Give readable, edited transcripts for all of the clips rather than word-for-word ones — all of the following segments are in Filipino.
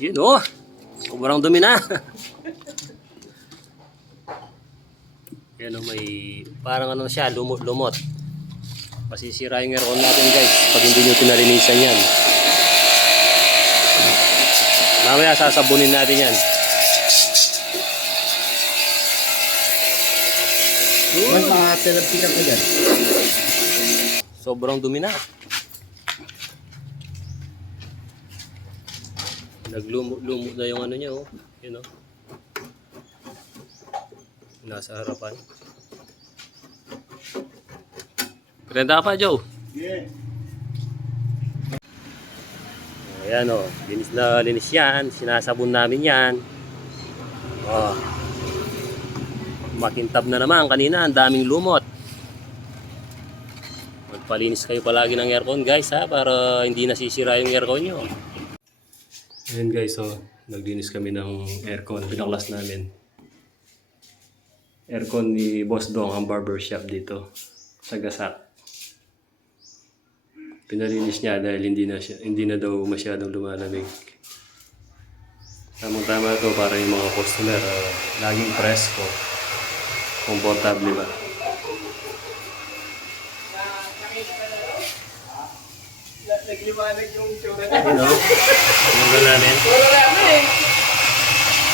Yun oh, sobrang dumi na. Yan oh, may parang ano siya, lumot-lumot. Masisira yung aircon natin guys pag hindi nyo pinalinisan yan. Mamaya sasabunin natin yan. Mas makakapilap-pilap ka dyan. Sobrang dumi na. Naglumot na yung ano niya oh. Yun oh. Nasa harapan. Ganda pa, Joe. Yeah. Ayan o, linis na linis yan. Sinasabon namin yan. Oh. Makintab na naman. Kanina, ang daming lumot. Magpalinis kayo palagi ng aircon guys ha, para hindi nasisira yung aircon nyo. Ayan guys, so naglinis kami ng aircon. Pinaklas namin. Aircon ni Boss Dong, ang barbershop dito sa Gasak. Pinalinis niya dahil hindi na daw masyadong lumalamig. Tamang-tama ito para yung mga customer laging presko, komportable ba. Nagliwanag yung tsura na. You know, yung namin.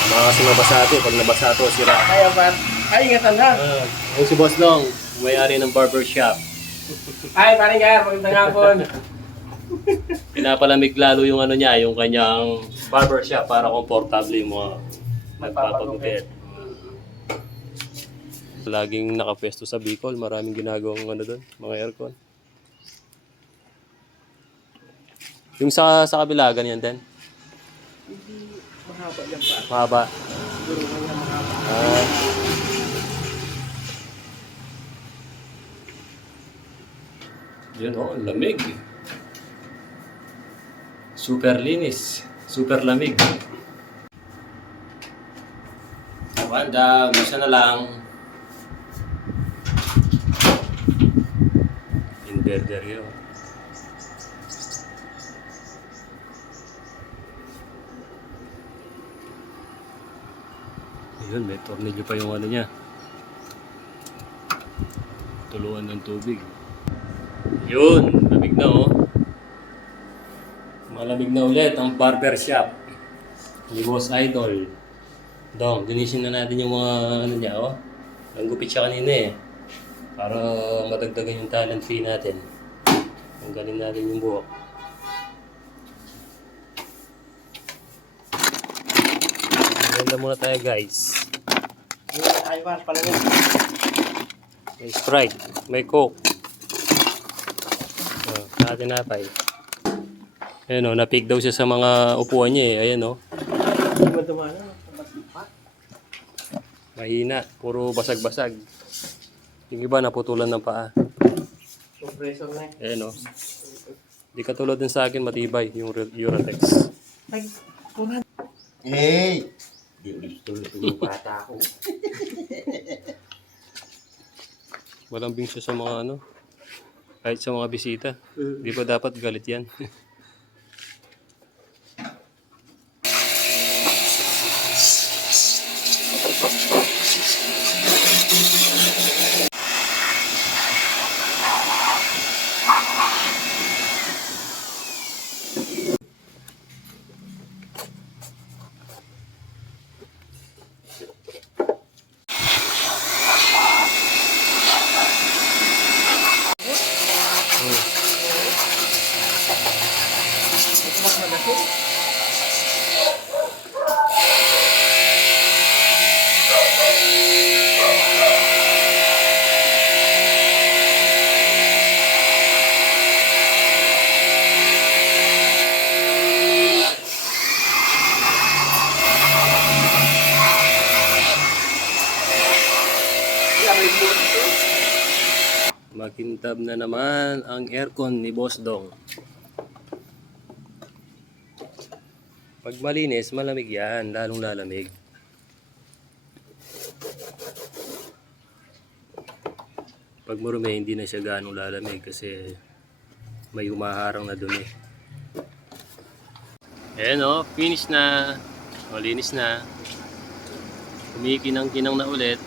Mga kasi mabasa ito, pag nabasa ito, sira. Kaya ba? Ay, ingatan na. Yung si Boss Dong, may-ari ng barbershop. Ay, paring kaya, magandang hapon. Pinapalamig lalo yung ano niya, yung kanyang barbershop para komportable yung mga nagpapagupit. Laging nakapesto sa Bicol, maraming ginagawang ano doon, mga aircon. Yung sa kabila, ganyan din? Hindi mahaba yan pa. Mahaba. Siguro kanya mahaba. Yun oh, lamig. Super linis. Super lamig. Wanda, misa na lang. Inverter yun. Ayun, may tornilyo pa yung ano niya. Tuluan ng tubig. Yun, lamig na oh. Malamig na ulit ang barbershop ni Boss Idol. Dong, linisin na natin yung mga ano niya oh. Nanggupit siya kanina eh. Para madagdagan yung talent fee natin. Tanggalin natin yung buhok. Maganda muna tayo guys. Ay, mas pala yun. May Sprite, may Coke. Natin napay. Ayan o, napig daw siya sa mga upuan niya eh. Ayan o. Hindi ba dumana? Masipat. Mahina. Puro basag-basag. Yung iba naputulan ng paa. Compressor na eh. Ayan o. Di katulad din sa akin matibay yung Uratex. Ay, kunan. Hey! Di ulit tulog bata ako. Malambing siya sa mga ano. Kahit sa mga bisita. Di ba dapat galit yan? Ito mas madakit. Makintab na naman ang aircon ni Boss Dong. Pag malinis, malamig yan. Lalong lalamig. Pag marumi, hindi na siya ganong lalamig kasi may humaharang na dumi. Ayan o, finish na. O, linis na. Kumikinang-kinang na ulit.